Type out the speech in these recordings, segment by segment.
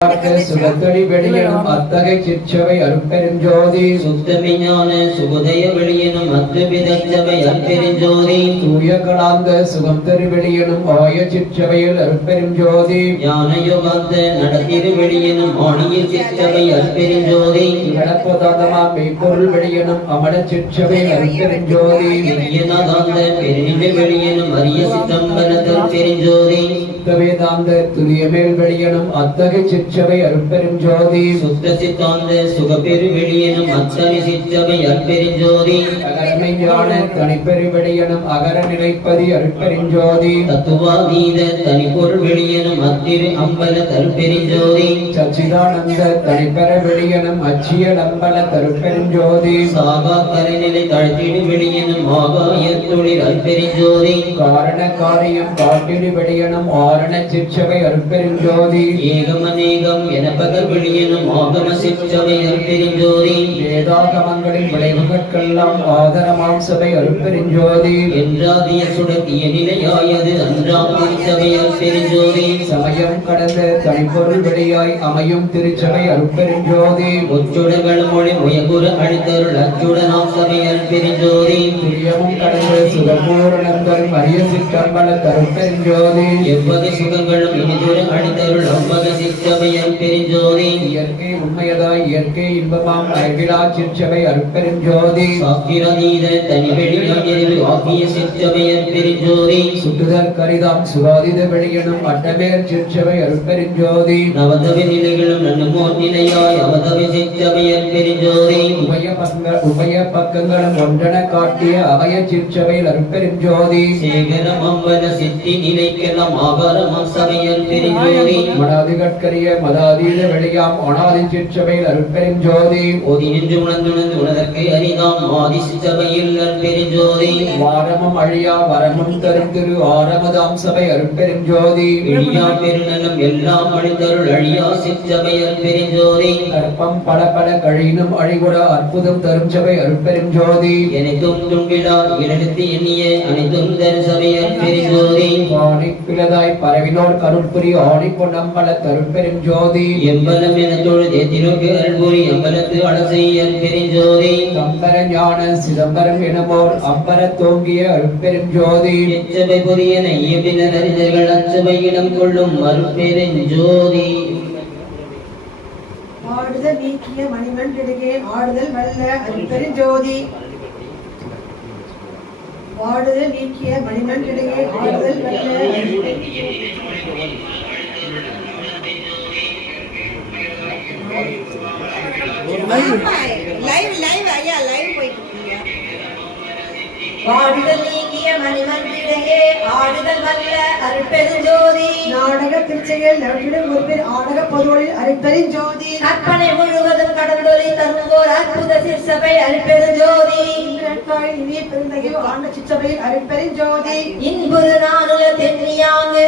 சுகத்தொடி வெளியனும் அத்தகை சிற்றவை அருட்பெருஞ்சோதி சுத்தமிஞான சுகதய வெளியனும் அத்துவிதச்சவை அருட்பெருஞ்சோதி தூய கலாந்த சுகந்தரி வெளியனும் ஆய சிற்றவையில் அருட்பெருஞ்சோதி ஞான யோகாந்த நடத்திரு வெளியனும் ஆணியில் சிற்றவை அருட்பெருஞ்சோதி கடப்பதாதமா மெய்ப்பொருள் வெளியனும் அமல சிற்றவை அருட்பெருஞ்சோதி பெரியநாதாந்த பெருநிலை வெளியனும் அரிய சித்தம்பரத்தர் பெருஞ்சோதி வேதாந்த துரியமேல் வெளியனும் அத்தகை சிற்றவை அருட்பெருஞ்சோதி சுத்த சித்தாந்த சுகப்பெரு வெளியனும் அத்தனை சிற்றவை அருட்பெருஞ்சோதி அகரமை ஞான தனிப்பெரு வெளியனும் அகர நிலைப்பதி அருட்பெருஞ்சோதி தத்துவாதீத தனிப்பொருள் வெளியனும் அத்திரு அம்பல தருப்பெருஞ்சோதி சச்சிதானந்த தனிப்பெற வெளியனும் அச்சியல் அம்பல தருப்பெருஞ்சோதி சாகா கரைநிலை தழ்த்திடு வெளியனும் ஆகாயத்தொழில் அருட்பெருஞ்சோதி காரண காரியம் காட்டிடு வெளியனும் ஆரண சிற்றவை அருட்பெருஞ்சோதி ஏகமநேகம் எனப்பக வெளியனும் ஆகம சிற்றவை அருட்பெருஞ்சோதி வேதாகமங்களின் விளைவுகட்கெல்லாம் ஆதரமாம் சபை அருட்பெருஞ்சோதி என்றாதிய சுடத்திய நிலையாயது அன்றாம் திருச்சபை அருட்பெருஞ்சோதி சமயம் கடந்த தனிப்பொருள் வெளியாய் அமையும் திருச்சபை அருட்பெருஞ்சோதி ஒச்சுடகள் மொழி முயகுர அழித்தருள் அச்சுடனாம் சபை அருட்பெருஞ்சோதி துரியமும் கடந்த சுகபூரணங்கள் அரிய சிற்றம்பல தருட்பெருஞ்சோதி எவ்வகை சுகங்களும் இனிதொரு அழித்தருள் அவ்வகை சிற்றவை அருட்பெருஞ்சோதி இயற்கை உண்மையதாய் இயற்கை இன்பமாம் அறிவிலா சிற்றவை அருட்பெருஞ்சோதி சாக்கிரதீத தனி வெளியாகியது ஆகிய சிற்றவை அருட்பெருஞ்சோதி சுற்றுதல் கரிதாம் சுகாதித வெளியனும் அட்டமேல் சிற்றவை அருட்பெருஞ்சோதி நவதவி நிலைகளும் நன்னுமோர் நிலையாய் அவதவி சிற்றவை அருட்பெருஞ்சோதி உபய பக்கங்களும் ஒன்றென காட்டிய அவைய சிற்றவை அருட்பெருஞ்சோதி சேகரம் அவ்வன சித்தி நிலைக்கெல்லாம் ஆகாரமாம் சபை அருட்பெருஞ்சோதி மடாதிகட்கரிய மதாதீத வெளியாம் அனாதி சிற்றவை அருட்பெருஞ்சோதி ஓதி நின்று உணர்ந்துணர்ந்து உணர்தற்கை அரிதாம் ஆதி சிற்றவையில் அருட்பெருஞ்சோதி வாரமும் அழியா வரமும் தரும் திரு ஆரமதாம் சபை அருட்பெருஞ்சோதி எளியா பெருநலம் எல்லாம் அழித்தருள் அழியா சிற்றவை அருட்பெருஞ்சோதி கற்பம் பல பல கழினும் அழிகுட அற்புதம் தரும் சபை அருட்பெருஞ்சோதி எனைத்தும் துண்டிலா இடத்து எண்ணிய அனைத்தும் தரு சபை அருட்பெருஞ்சோதி வாணி பிளதாய் பரவினோர் கருட்புரி ஆணி பொன்னம்பல தருட்பெருஞ்சோதி எம்பலம் என தொழுதே திருக்கு அருள்புரி அம்பலத்து அலசை அருட்பெருஞ்சோதி கம்பர ஞான சிதம்பரம் எனமோர் அம்பர தோங்கிய அருட்பெருஞ்சோதி எச்சபை புரிய நையபினர் அறிஞர்கள் அச்சபை இடம் கொள்ளும் அருட்பெருஞ்சோதி ஆடுதல் நீக்கிய மணிமண்டிடையே ஆடுதல் வல்ல அருட்பெருஞ்சோதி ஆடுதல் நீக்கிய மணிமண்டிடையே ஆடுதல் வல்ல லைவ் ஐயா லைவ் போயிட்டு ஆடுதல் நீக்கிய மணிமண்டிடையே ஆடுதல் வல்ல அருட்பெருஞ்சோதி நாடக திருச்செயல் நடுவிடும் ஒருவர் ஆடக பொதுவொழில் அருட்பெருஞ்சோதி கற்பனை முழுவதும் கடந்தொலி தரும்போர் அற்புத சிற்சபை அருட்பெருஞ்சோதி இனிய பெருந்தகை ஆண்ட சிற்றபையில் அருட்பெருஞ்சோதி இன்புறு நானுல தென்னியாங்கு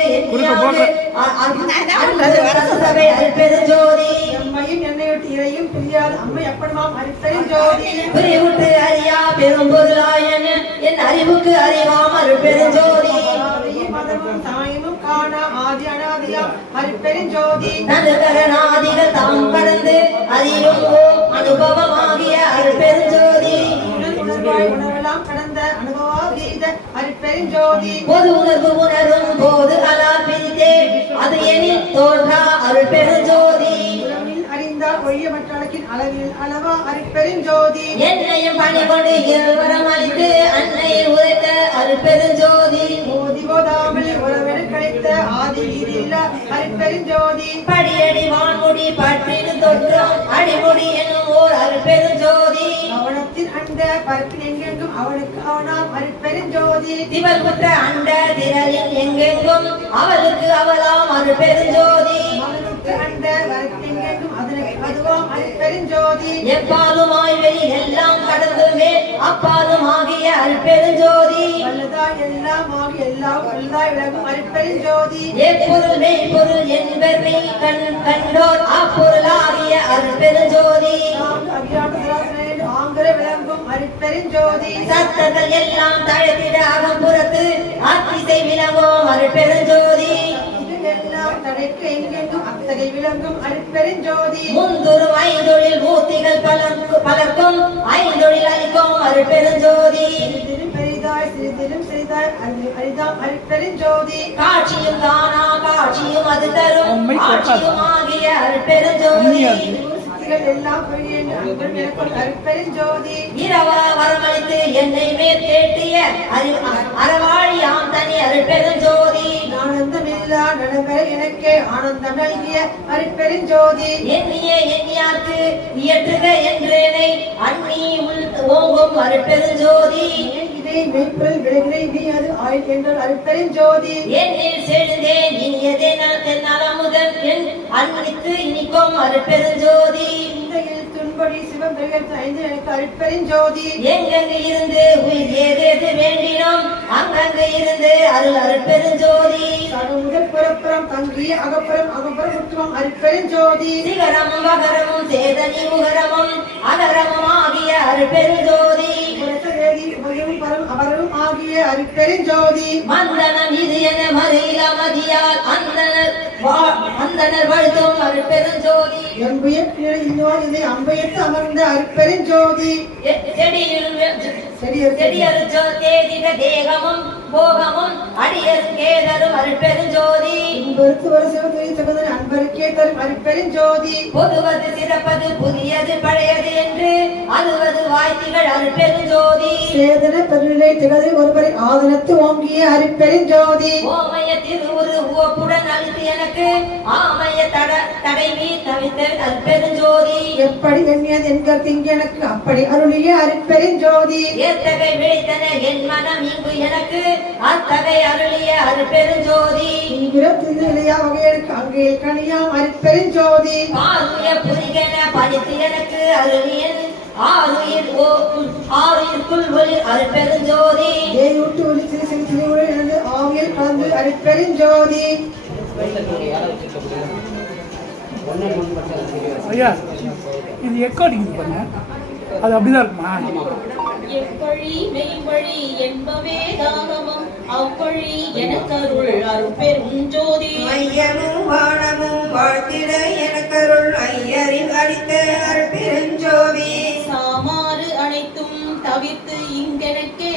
சபை அருட்பெருஞ்சோதி அம்மையும் என்னையொட்டு இறையும் பிரியாத அம்மை எப்படமாம் அருட்பெருஞ்சோதி பிரிவுட்டு அறியா பெரும்பொருளாயன என் அறிவுக்கு அறிவாம் அருட்பெருஞ்சோதி மதமும் தாயமும் காண ஆதி அனாதியா அருட்பெருஞ்சோதி நடுகரணாதிகள் தாம் கடந்து அறியும் அனுபவமாகிய அருட்பெருஞ்சோதி உணர்வெல்லாம் கடந்த அனுபவாதீத அருட்பெருஞ்சோதி பொது உணர்வு உணரும் போது அலால் பிரித்தே அது எனில் தோன்றா அருட்பெருஞ்சோதி அறிந்தால் ஒழிய மற்றளக்கின் அளவில் அளவா அருட்பெருஞ்சோதி என்னையும் பணி கொண்டு இருவரம் அளித்து அன்னையில் உரைத்த அருட்பெருஞ்சோதி ஓதி போதாமல் உறவென கிடைத்த ஆதி வீதியில்லா அருட்பெருஞ்சோதி படியடி வான்முடி பற்றினு தொற்றும் அடிமுடி என்னும் ஓர் அருட்பெருஞ்சோதி அவனத்தின் அண்ட பரப்பின் எங்கெங்கும் அவனுக்கு அவனாம் அருட்பெருஞ்சோதி திவல் புற்ற அண்ட திரளின் எங்கெங்கும் அவளுக்கு அவளாம் அருட்பெருஞ்சோதி அண்ட பரப்பின் எங்கெங்கும் அதனுக்கு அதுவாம் அருட்பெருஞ்சோதி எப்பாலுமாய் வெளி எல்லாம் கடந்து மேல் அப்பாலும் ஆகிய அருட்பெருஞ்சோதி வல்லதாய் எல்லாம் ஆகி எல்லாம் வல்லதாய் விளங்கும் அருட்பெருஞ்சோதி எப்பொருள் மெய்ப்பொருள் என்பர் மெய் கண்டோர் அப்பொருள் ஆகிய அருட்பெருஞ்சோதி ஆங்கர விளங்கும் அருட்பெருஞ்சோதி சத்தங்கள் எல்லாம் தழைத்திட அகம்புறத்து அத்திசை விளங்கும் அருட்பெருஞ்சோதி எல்லாம் தடைக்கு எங்கெங்கும் அத்தகை விளங்கும் அருட்பெருஞ்சோதி முந்துரும் ஐந்தொழில் மூர்த்திகள் பலர்க்கும் ஐந்தொழில் அளிக்கும் அருட்பெருஞ்சோதி சிறிதிலும் பெரிதாய் சிறிதிலும் பெரிதாய் அரிதாம் அருட்பெருஞ்சோதி காட்சியும் தானா காட்சியும் அது தரும் காட்சியும் ஆகிய அருட்பெருஞ்சோதி எல்லாம் அருட்பெருஞ்சோதி இரவா வரமளித்து என்னை மேற்கேட்டிய அறவாழியாம் தனி அருட்பெருஞ்சோதி ஆனந்தமில்லா நடந்த எனக்கே ஆனந்தம் நல்கிய அருட்பெருஞ்சோதி எண்ணிய எண்ணியார்க்கு இயற்றுக என்றேனை அண்ணி ஓங்கும் அருட்பெருஞ்சோதி இதை மெய்ப்பொருள் விளைவிலை நீ அது ஆயுள் என்ற அருட்பெருஞ்சோதி என்னில் செழுந்தேன் இனியதே நலமுதன் என் அன்னித்து இனிக்கும் அருட்பெருஞ்சோதி சிந்தையில் துன்படி சிவம் பெருகற்ற ஐந்து எனக்கு அருட்பெருஞ்சோதி எங்கெங்கு இருந்து உயிர் ஏதேது வேண்டினோம் அங்கங்கு இருந்து அருள் அருட்பெருஞ்சோதி முதல் புறப்புறம் தங்கிய அகப்புறம் அகப்புறம் உற்றுவம் அருட்பெருஞ்சோதி சிகரமும் வகரமும் சேதனி உகரமும் அகரமும் ஆகிய அருட்பெருஞ்சோதி அவரும் ஆகிய அருட்பெருஞ்சோதி மந்தனம் இது என மறையில மதியால் அந்தனர் வாழ்த்தும் அருட்பெருஞ்சோதி இதை அம்பயத்து அமர்ந்த அருட்பெருஞ்சோதி செடியருச்சோ தேதித தேகமும் போகமும் அடியரும் கேதரும் அருட்பெருஞ்சோதி அன்பருக்கே தரும் அருட்பெருஞ்சோதி பொதுவது சிறப்பது புதியது பழையது என்று அதுவது வாய்த்திகள் அருட்பெருஞ்சோதி சேதன பெருநிலை திகழ் ஒருவரை ஆதனத்து ஓங்கிய அருட்பெருஞ்சோதி ஓமய திருவுரு உவப்புடன் அளித்து எனக்கு ஆமய தடைவி தவித்த அருட்பெருஞ்சோதி எப்படி எண்ணியது என்கிறது இங்கு எனக்கு அப்படி அருளிய அருட்பெருஞ்சோதி ஏத்தகை விழித்தன என் மனம் இங்கு எனக்கு அத்தகை அருளிய அருட்பெருஞ்சோதி இலையா வகையனுக்கு அங்கே கனியாம் அருட்பெருஞ்சோதி ஆருய புரிகென பணித்து எனக்கு அருளியன் ஆறுயிர்க்குள் ஒளி அருட்பெருஞ்சோதி ஏயூட்டு ஒளி சிறு சிறு சிறுவுடன் இருந்து ஆவியல் கலந்து அருட்பெருஞ்சோதி ஐயா இது எக்கோ அடிக்குது பாருங்க, அது அப்படிதான் இருக்குமா? எவ்வழி மெய்வழி என்பவே தாகமம் அவ்வழி எனக்கருள் அருட்பெருஞ்சோதி மையமும் வானமும் வாழ்த்திட எனக்கருள் ஐயரின் அளித்த அருட்பெருஞ்சோதி சாமாறு அனைத்தும் தவிர்த்து இங்கெனக்கே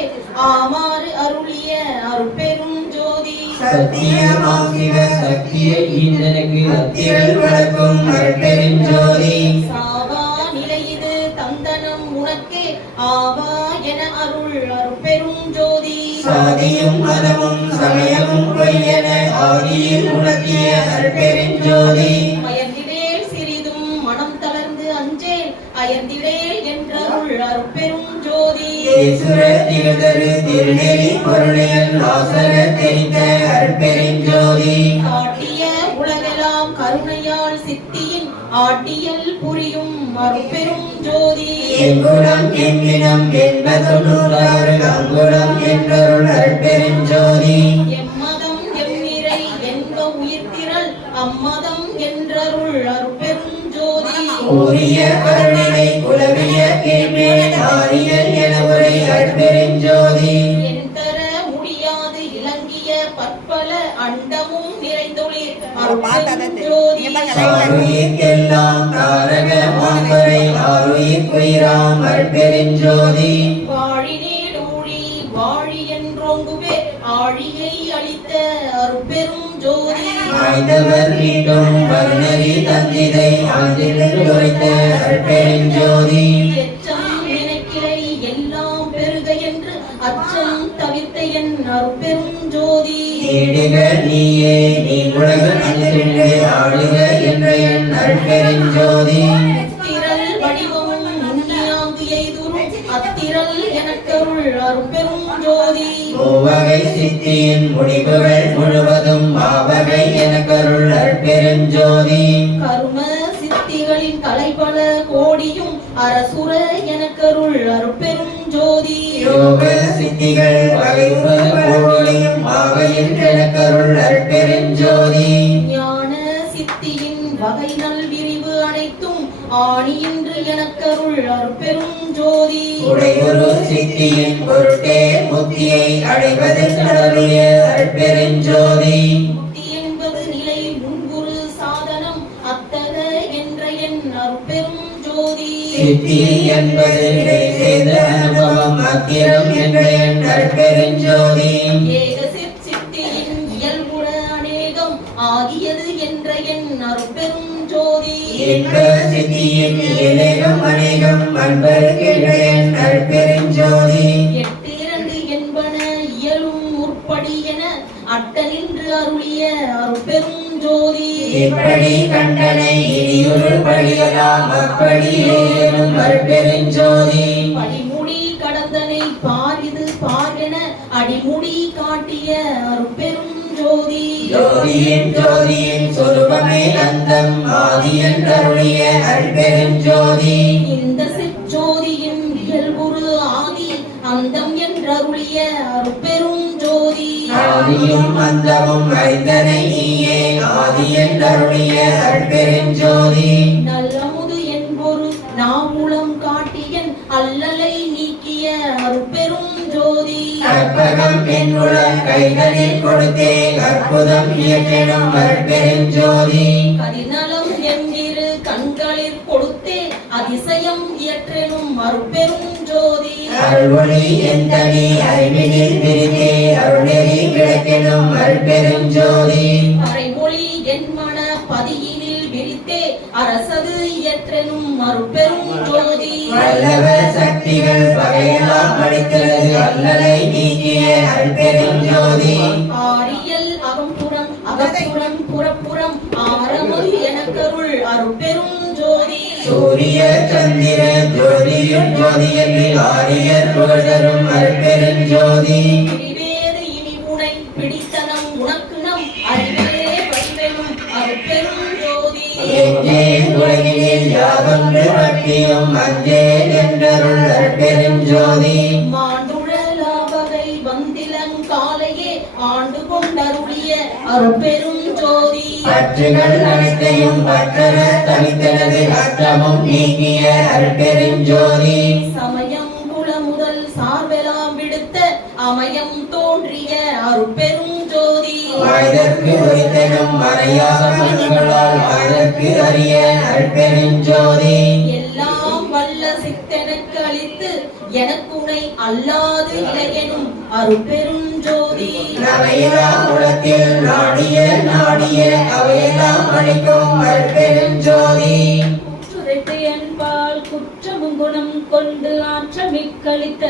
ஆமாறு அருளிய அருட்பெருஞ்சோதி சத்தியமாம் சிவ சக்தியை ஈந்தனக்கு அத்திரள் வளர்க்கும் அருட்பெருஞ்சோதி சாவா நிலையிது தந்தனம் உனக்கே ஆவா என அருள் அருட்பெருஞ்சோதி சாதியும் மதமும் சமயமும் பொய்யென ஆதியில் உணர்த்திய அருட்பெருஞ்சோதி அயர்ந்திடேல் சிறிதும் மனம் தளர்ந்து அஞ்சேல் அயர்ந்திடேல் என்றருள் அருட்பெருஞ்சோதி ஈசுர திருதரு திருநெறி பொருளியல் ஆசர தெரிந்த அருட்பெருஞ்சோதி காட்டிய உலகெல்லாம் கருணையால் சித்தியின் ஆட்டியல் புரியும் அருட்பெருஞ்சோதி எங்குடம் எண்ணினம் என்பதொன்றாறு அங்குடம் என்றருள் அருட்பெருஞ்சோதி எம்மதம் எம்மிறை என்ப உயிர்த்திரள் அம்மதம் என்றருள் அருட்பெருஞ்சோதி கூறிய கருணையை குலவிய கேள்வி ஆரியல் என உரை அருட்பெருஞ்சோதி என் தர முடியாது இலங்கிய பற்பல அண்டமும் நிறைந்தொழில் அருட்பெருஞ்சோதி ஆருயிர்க்கெல்லாம் தாரக மாம்பரை ஆருயிர்க்குயிராம் அருட்பெருஞ்சோதி வாழி நீடூழி வாழி என்றோங்குவே ஆழியை அளித்த அருட்பெருஞ்சோதி ஆய்ந்தவர் மீண்டும் வருணரி தந்திதை ஆண்டில் உரைத்த அருட்பெருஞ்சோதி எச்சம் நினைக்கிளை எல்லாம் பெருக என்று அச்சம் தவிர்த்த என் அருட்பெருஞ்சோதி நீடுக நீயே நீ உலக அழித்திட்டு ஆளுக என்ற என் அருட்பெருஞ்சோதி திரள் வடிவமும் நுண்ணியாங்கு எய்துரும் அத்திரள் எனக்கருள் அருட்பெருஞ்சோதி மூவகை சித்தியின் முடிவுகள் முழுவதும் மாவகை எனக்கருள் அருட்பெருஞ்சோதி கரும சித்திகளின் கலைபல கோடியும் அரசுர எனக்கருள் அருட்பெருஞ்சோதி யோக சித்திகள் வகையுற கோடியும் மாவையில் எனக்கருள் அருட்பெருஞ்சோதி ஞான சித்தியின் வகை நல்விரிவு அனைத்தும் ஆணியின்று எனக்கருள் அருட்பெருஞ்சோதி உடையொரு சித்தியின் பொருட்டே முக்தியை அடைவதற்கு அருளிய அருட்பெருஞ்சோதி முக்தி என்பது என் அருட்பெரும் ஜோதி சித்தி என்பது செய்த அனுபவம் மாத்திரம் என்ற என் அருட்பெருஞ்சோதி ஏகசிற் சித்தியின் இயல்புற அநேகம் ஆகியது என்ற என் அருட்பெரும் ஜோதி இன்ப சித்தியின் இயலேகம் அநேகம் அன்பருக்கின்ற என் அருட்பெருஞ்சோதி எட்டிரண்டு என்பன இயலும் முற்படி என அட்டனின்று அருளிய அருட்பெரும் ஜோதி இப்படி கண்டனை இனியொரு படியலாம் அப்படியேனும் அருட்பெருஞ்சோதி படிமுடி கடந்தனை பார் இது பார் என அடிமுடி காட்டிய அருட்பெரும் ஜோதி ஜோதியின் சொரூபமே அந்தம் ஆதி என்றருளிய அருட்பெருஞ்சோதி இந்த சிற்றோதியின் இயல்புரு ஆதி அந்தம் என்றருளிய அருட்பெரும் ஜோதி ஆதியும் அந்தமும் அறிந்தனை நீயே ஆதி என்றருளிய அருட்பெருஞ்சோதி நல்லமுது என்பொரு நாமுலம் காட்டியன் அல்லலை நீக்கிய அருட்பெரும் ஜோதி கற்பகம் என்னுள்ள கைகளில் கொடுத்தே அற்புதம் இயற்றிடும் அருட்பெருஞ்சோதி கதிநலம் என்கிறு கண்களில் கொடுத்தே அதிசயம் இயற்றெனும் அருட்பெரும் ஜோதி அருள்வொளி எந்தனி அறிவினில் விரித்தே அருள்நெறி விளக்கெனும் அருட்பெருஞ்சோதி அரைமொழி என் மன பதியினில் விரித்தே அரசது இயற்றெனும் அருட்பெரும் ஜோதி வல்லவ சக்திகள் பகையெல்லாம் அடித்தது அல்லலை நீக்கிய அருட்பெருஞ்சோதி ஆரியல் அகம்புறம் அகப்புறம் புறப்புறம் ஆரமுது எனக்கருள் அருட்பெரும் ஜோதி சூரிய சந்திர ஜோதியும் ஜோதியில் ஆரியர் புகழரும் அருட்பெருஞ்சோதி பிரிவேறு இனி உனை பிடித்தனம் உனக்கு நம் அறிவே வடிவெனும் அருட்பெரும் ஜோதி எஞ்சேன் உலகினில் யாதொன்று பற்றியும் அஞ்சேன் என்றருள் அருட்பெருஞ்சோதி மாண்டுழலாவகை வந்திலங்காலையே ஆண்டு கொண்டருளிய அருட்பெரும் ஜோதி பற்றுகள் அனைத்தையும் பற்றற தனித்தனது அற்றமும் நீக்கிய அருட்பெருஞ்சோதி சமயம் குல முதல் சார்பெலாம் விடுத்த அமயம் தோன்றிய அருட்பெரும் ஜோதி வாய்தற்கு உரித்தனும் மறையாத மண்களால் வாய்தற்கு அறிய அருட்பெருஞ்சோதி எல்லாம் வல்ல சித்தெனக்கு அளித்து எனக்குனை அல்லாது இளையனும் அருட்பெரும் ஜோதி நவையெல்லாம் உலகத்தில் நாடிய அவையெல்லாம் அளிக்கும் அருட்பெருஞ்சோதி குற்றுரைத்து என்பால் குற்றமும் குணம் கொண்டு ஆற்றமிக்களித்த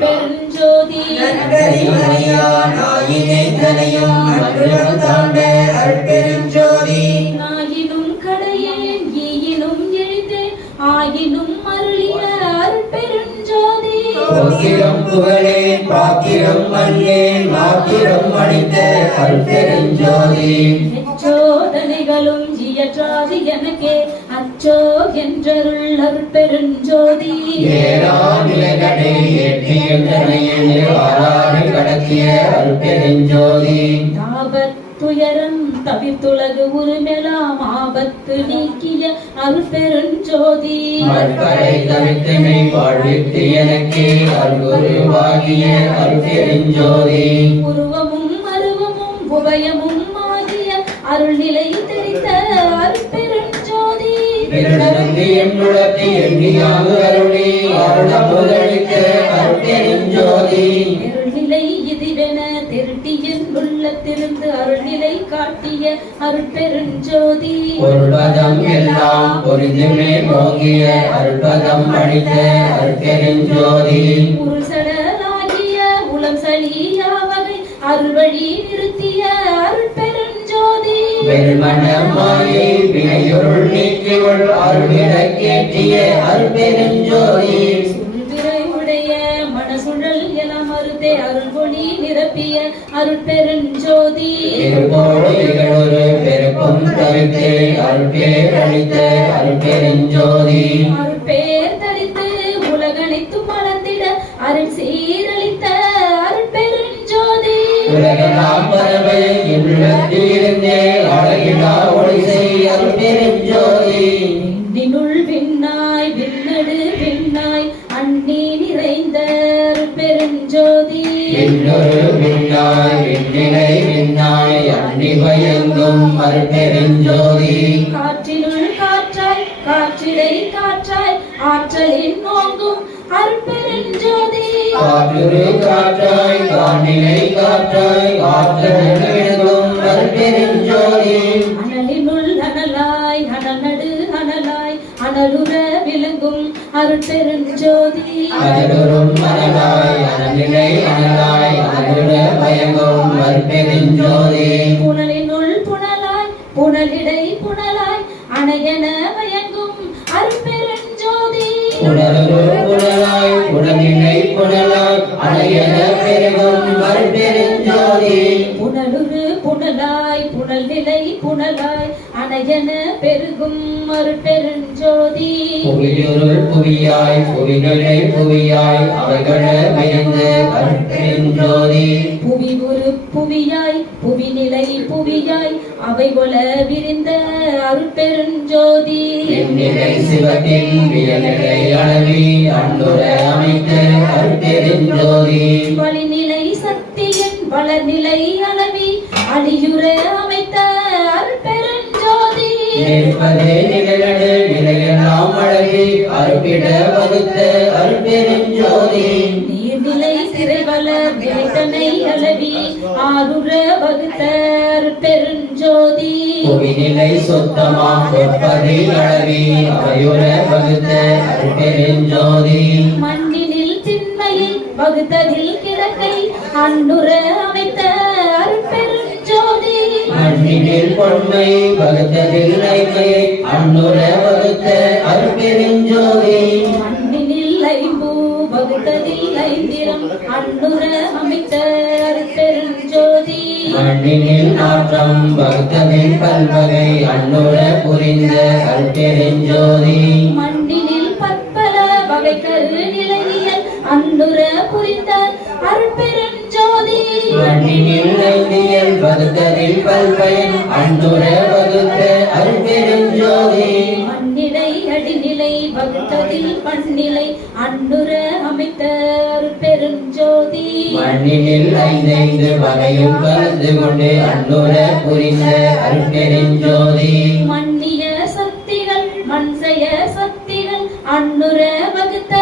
பெருஞ்சோதி நன்றி மறியான் ஆயினை தனையும் அற்புதம் தாண்ட அருட்பெருஞ்சோதி ஆயினும் கடையேன் ஈயினும் எளிதேன் ஆயினும் அருளிய அருட்பெருஞ்சோதி போக்கிரம் புகழே பாக்கிரம் மன்னேன் மாக்கிரம் அளித்த அருட்பெருஞ்சோதி எச்சோதனைகளும் இயற்றாது எனக்கே அச்சோ என்றருள் அருட்பெருஞ்சோதி ஏராநிலைகளை ஏற்றிய ஆறாறு கடத்திய அருட்பெருஞ்சோதி ஆபத்துயரம் தவித்துலகு உருமெலாம் ஆபத்து நீக்கிய அருட்பெருஞ்சோதி மற்கரை தவித்தனை வாழ்வித்து எனக்கே அருள்வாகிய அருட்பெருஞ்சோதி உருவமும் அருவமும் உபயமும் ஆகிய அருள்நிலை தெரிந்த அருட்பெருஞ்சோதி பிறனந்தி என்னுடத்தி எண்ணியாக அருளி அருளம் முதலித்த அருட்பெருஞ்சோதி அருள்நிலை இதுவென திருட்டியின் உள்ளத்திலிருந்து அருள்நிலை காட்டிய அருட்பெருஞ்சோதி பொருள்பதம் எல்லாம் பொறிந்துமே மோங்கிய அருள்பதம் அளித்த அருட்பெருஞ்சோதி உருசடலாகிய உளம் சலியாவகை அருள்வழி நிறுத்திய அருட்பெருஞ்சோதி வெறுமனமாயை வினையொருள் நீக்கியுள் அருள்விளக்கேற்றிய அருட்பெருஞ்சோதி சுழ்விரை உடைய மனசுழல் என மறுத்தே அருள்வொளி நிரப்பிய அருட்பெருஞ்சோதி திருப்போடு இகழொரு பெருக்கும் தவிர்த்து அருட்பேர் அளித்த அருட்பெருஞ்சோதி அருட்பேர் தரித்து உலகனைத்தும் அளந்திட அருள் சீரளித்த அருட்பெருஞ்சோதி உலகெல்லாம் பரவை உள்ளத்திலிருந்தே அழகிடா ஒளி செய் அருட்பெருஞ்சோதி விண்ணுள் விண்ணாய் விண்ணடு விண்ணாய் அண்ணி நிறைந்த அருட்பெருஞ்சோதி இன்னொரு விண்ணாய் விண்ணிலை விண்ணாய் அன்னி பயங்கும் அருட்பெருஞ்சோதி காற்றினுள் காற்று காற்றாய் காற்றிடை காற்றாய் ஆற்றலின் ஓங்கும் அருட்பெருஞ்சோதி காற்றுரு காற்றாய் காற்றிடை காற்றாய் ஆற்றலின் விளங்கும் அருட்பெருஞ்சோதி அனலினுள் அனலாய் அனல் நடு அனலாய் அனலுற விளங்கும் அருட்பெருஞ்சோதி அனலுறும் அனலாய் அனலிடை அனலாய் அனலுற மயங்கும் அருட்பெருஞ்சோதி புனலினுள் புனலாய் புனலிடை புனலாய் அணையன மயங்கும் அருட்பெருஞ்சோதி புனலுறு புனலாய் புனலிடை புனலாய் அணையன பெருகும் அருட்பெருஞ்சோதி புனலுறு புனலாய் புனல் நிலை புனலாய் அணையன பெருகும் அருட்பெருஞ்சோதி புவியுருள் புவியாய் புவிநிலை புவியாய் அவைகள மயந்த அருட்பெருஞ்சோதி புவி ஒரு புவியாய் புவிநிலை புவியாய் அவை கொல விரிந்த அருட்பெருஞ்சோதி எண்ணிலை சிவத்தின் வியநிலை அளவி அன்னுர அமைத்த அருட்பெருஞ்சோதி வழிநிலை சக்தியின் வளர்நிலை அளவி அழியுற அமைத்த அருட்பெருஞ்சோதி நிற்பதே நிழலடு நிலையெல்லாம் அழகி அருப்பிட வகுத்த அருட்பெருஞ்சோதி நீர்நிலை சிறைவளர் நிலைத்தனை அளவி ஆருற வகுத்த அருட்பெருஞ்சோதி புவிநிலை சுத்தமா பொற்பதி அளவி அவையுற வகுத்த அருட்பெருஞ்சோதி மண்ணினில் சின்மையில் வகுத்ததில் கிழக்கை அன்னுற அமைத்த அருட்பெருஞ்சோதி மண்ணினில் பொன்மை வகுத்ததில் ஐமையை அன்னுர வகுத்த அருட்பெருஞ்சோதி மண்ணினில் ஐம்பூ வகுத்ததில் ஐந்திரம் அன்னுற அமைத்த அருட்பெருஞ்சோதி மண்ணினில் நாற்றம் வகுத்ததில் பல்வகை அன்னுர புரிந்த அருட்பெருஞ்சோதி மண்ணினில் பற்பல வகை கரு நிலையியல் அன்னுற புரிந்த அருட்பெருஞ்சோதி மண்ணினில் ஐந்தியல் வகுத்ததில் பல்பயன் அன்னுர வகுத்த அருட்பெருஞ்சோதி மண்ணிடை அடிநிலை வகுத்ததில் பண்நிலை அன்னுற அமைத்த அருட்பெருஞ்சோதி மண்ணினில் ஐந்தைந்து வகையும் கலந்து கொண்டு அன்னுர புரிந்த அருட்பெருஞ்சோதி மன்னிய சக்திகள் மண்செய சக்திகள் அன்னுற வகுத்த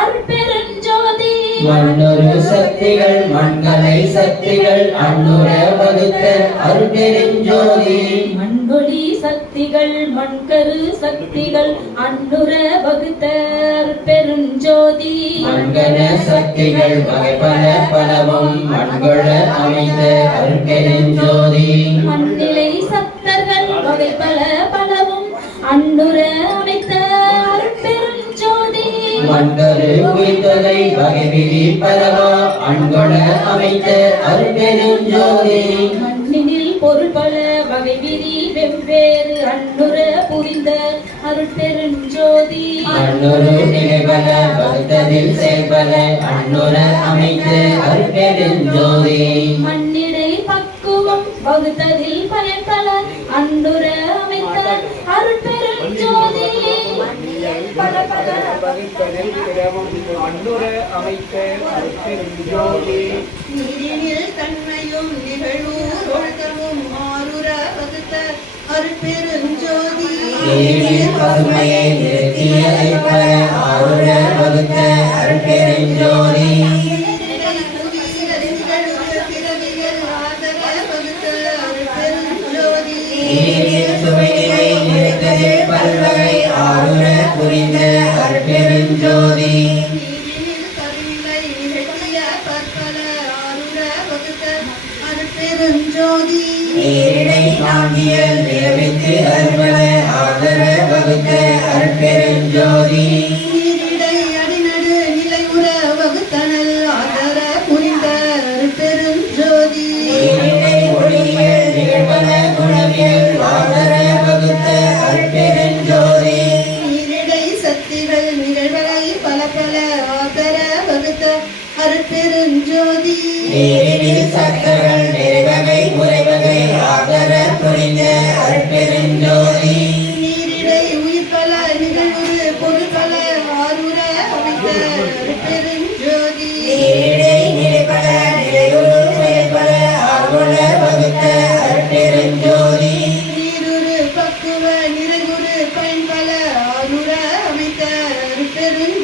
அருட்பெருஞ்சோதி மண்ணொரு சக்திகள் மண்கலை சக்திகள் அன்னுர வகுத்த அருட்பெருஞ்சோதி மண்பொழி சக்திகள் மண்கரு சக்திகள் அன்னுற வகுத்த அருட்பெருஞ்சோதி மண்கன சக்திகள் வகை பல பலவும் மண்கொள அமைந்த அருட்பெருஞ்சோதி மண்ணிலை சக்தர்கள் வகை பல பலவும் அன்னுற அமைத்த அருட்பெருஞ்சோதி மண்கரு குய்த்தொகை வகை விதி பலவா அண்கொள அமைத்த அருட்பெருஞ்சோதி மண்ணினில் பொருள்பல வகை விதி வெவ்வேறு அன்னுற புரிந்த அருட்பெருஞ்சோதி மண்ணொரு நிலைபல வகுத்ததில் செயல்பல அன்னுர அமைத்த அருட்பெருஞ்சோதி மண்ணிடை பக்குவம் வகுத்ததில் பயன்பல அன்னுற அமைத்த அருட்பெருஞ்சோதி பல பல வகுத்ததில் திரவம் அன்னுர அமைத்த அருட்பெருஞ்சோதி நீரினில் தன்மையும் நிகழ்வூர் ஒழுக்கமும் ஆருர வகுத்த அருட்பெருஞ்சோதி நீரில் பசுமையை நிறுத்திய ஐப்பல ஆருர வகுத்த அருட்பெருஞ்சோதி நீரில் சுவையினை நிறுத்ததில் பல்வகை ஆருர புரிந்த அருட்பெருஞ்சோதி நீரினை தாங்கியல் நிரவித்து அருள்வர ஆதர வகுத்த அருட்பெருஞ்சோதி நீரிடை அடிநடு நிலை உற வகுத்தனல் ஆதர புரிந்த அருட்பெருஞ்சோதி நீரினை ஒளியியல் நிகழ்வன குணவியல் ஆதர வகுத்த அருட்பெருஞ்சோதி நீரிடை சக்திகள் நிகழ்வகை பல பல ஆதர வகுத்த அருட்பெருஞ்சோதி நீரினில் சக்தர்கள் நிறைவகை குறைவகை ஆதர புரிந்த அருட்பெருஞ்சோதி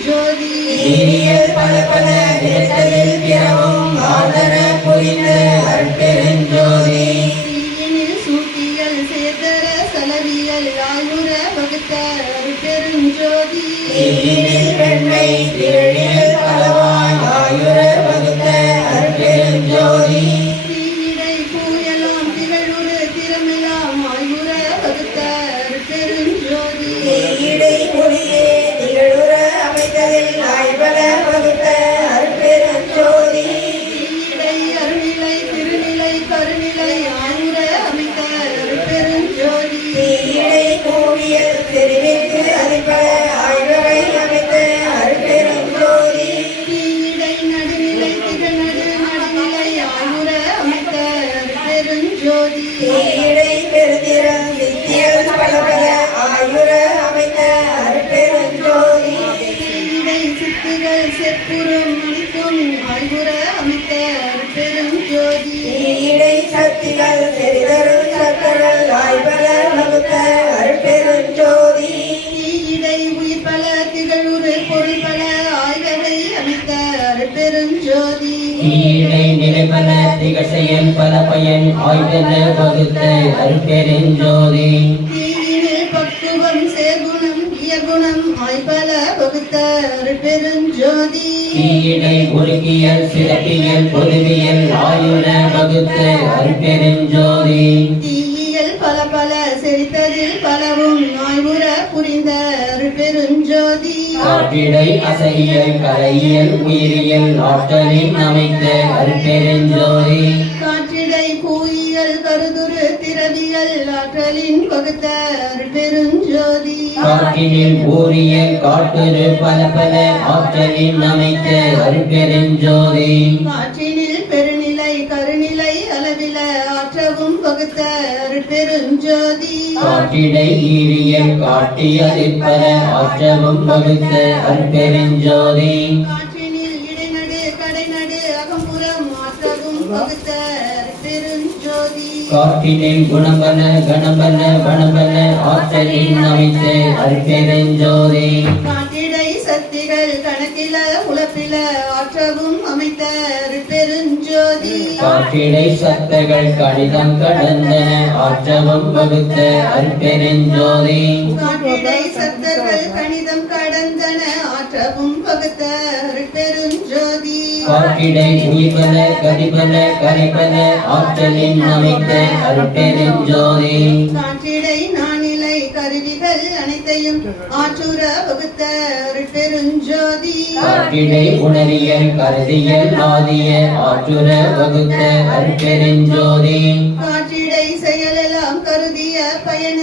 ஜோதி நீரியல் பல பல நிலத்தலில் பிறவும் ஆதர புரிந்த அருட்பெருஞ்சோதி தீயினில் சூட்டியல் சேர்தர சலவியல் ஆயுர வகுத்த அருட்பெருஞ்சோதி தீயினில் வெண்மை திரளியல் பலவாய் ஆயுர வகுத்த அருட்பெருஞ்சோதி தீயிடை பூயலாம் திகழுரு திறமெல்லாம் ஆயுர வகுத்த அருட்பெருஞ்சோதி தீயிடை மொழியே திகழுற அமைத்ததில் ஆய்வல வகுத்த அருட்பெருஞ்சோதி தீயிடை அருளிலை திருநிலை கருநிலை ஆயுர அமைத்த அருட்பெருஞ்சோதி தீயிடை கூவியல் தெரிவித்து அதிபல ஆய்வரை அமைத்த அருட்பெருஞ்சோதி தீயிடை நடுநிலை திகழ்நடு நடுநிலை ஆயுர அமைத்த அருட்பெருஞ்சோதி தீயிடை பெருந்திரம் நித்தியம் பல பல ஆயுர அமைத்த அருட்பெருஞ்சோதி தீயிடை சித்திகள் செப்புறம் அனைத்தும் ஆயுர அமைத்த அருட்பெருஞ்சோதி தீயிடை சக்திகள் செறிதரும் சக்கரல் ஆய்வல வகுத்த அருட்பெருஞ்சோதி தீயிடை உயிர் பல திகழுரு பொருள் பல ஆய்வகை அமைத்த அருட்பெருஞ்சோதி தீயிடை நிலைபல திகழ்செயல் பல பயன் ஆய்வல வகுத்த அருட்பெருஞ்சோதி தீயினில் பக்குவம் சேர்குணம் இயகுணம் ஆய்பல வகுத்த அருட்பெருஞ்சோதி தீயிடை ஒருங்கியல் சிறப்பியல் பொதுவியல் ஆயுர வகுத்த அருட்பெருஞ்சோதி தீயியல் பல பல செறித்ததில் பலவும் ஆய்வுற புரிந்த அருட்பெருஞ்சோதி காற்றிடை அசையியல் கரையியல் உயிரியல் ஆற்றலின் அமைத்த அருட்பெருஞ்சோதி காற்றிடை பூயியல் கருதுரு திரவியல் ஆற்றலின் வகுத்த அருட்பெருஞ்சோதி காற்றினில் ஊரியல் காட்டுரு பல பல ஆற்றலின் அமைத்த அருட்பெருஞ்சோதி காற்றினில் பெருநிலை கருநிலை அளவில ஆற்றவும் வகுத்த அருட்பெருஞ்சோதி காற்றிடை ஈரியல் காட்டியதில் பல ஆற்றவும் வகுத்த அருட்பெருஞ்சோதி காற்றினில் இடைநடு கடைநடு அகம்புறம் ஆற்றவும் வகுத்த அருட்பெருஞ்சோதி காற்றினில் குணபல கணபல வனபல ஆற்றலின் அமைத்த அருட்பெருஞ்சோதி காற்றிடை சக்திகள் கணக்கில உழப்பில ஆற்றவும் அமைத்த அருட்பெருஞ்சோதி காற்றிடை சக்திகள் கடிதம் கடந்தன ஆற்றவும் வகுத்த அருட்பெருஞ்சோதி காற்றிடை சக்தர்கள் கணிதம் கடந்தன ஆற்றவும் வகுத்த அருட்பெருஞ்சோதி காற்றிடை உயிர்பல கதிபல கரைபல ஆற்றலின் அமைத்த அருட்பெருஞ்சோதி காற்றிடை நானிலை கருவிகள் அனைத்தையும் ஆற்றுற வகுத்த அருட்பெருஞ்சோதி காற்றிடை உணரியல் கருதியல் ஆதிய ஆற்றுர வகுத்த அருட்பெருஞ்சோதி காற்றிடை செயலெல்லாம் கருதிய பயன